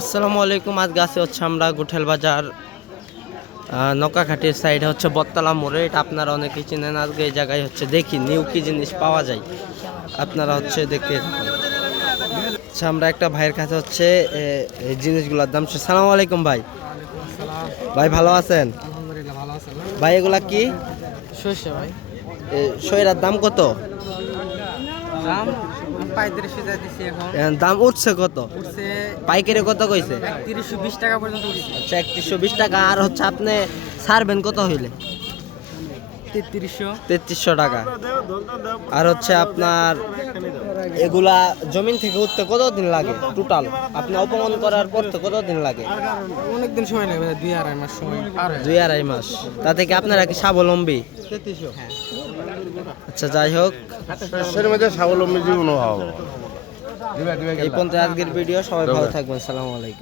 আসসালামু আলাইকুম। আজকে আছে হচ্ছে আমরা গুঠেল বাজার নৌকাঘাটের সাইডে হচ্ছে বটতলা মোড়ে। এটা আপনারা অনেকেই চেনেন। আজকে এই জায়গায় হচ্ছে দেখি নিউ কি জিনিস পাওয়া যায়, আপনারা হচ্ছে দেখতে থাকুন। আচ্ছা, আমরা একটা ভাইয়ের কাছে হচ্ছে এই জিনিসগুলোর দাম। সালামু আলাইকুম ভাই। ভাই ভালো আছেন? আলহামদুলিল্লাহ ভালো আছেন ভাই এগুলা কি? সর্ষে ভাই সয়রার দাম কত? দাম পাইকারি সিজা দিছি এখন দাম উঠছে কত? উঠছে পাইকারি কত কইছে? 3120 টাকা পর্যন্ত উঠছে। আচ্ছা, 3120 টাকা। আর হচ্ছে আপনি ছাড়বেন কত হইলে? 3300 টাকা। আর হচ্ছে আপনার এগুলা জমিন থেকে উঠতে কতদিন লাগে টোটাল? আপনি অপমান করার পর তো কতদিন লাগে? অনেকদিন সময় লাগবে, 2-2.5 মাস সময় পার হয়ে 2-2.5 মাস। তা থেকে আপনারা কি স্বাবলম্বী? 3300 হ্যাঁ। আচ্ছা, যাই হোক, স্বাবলম্বী জীবন এই পর্যন্ত আজকের ভিডিও। সবাই ভালো থাকবেন। সালামু আলাইকুম।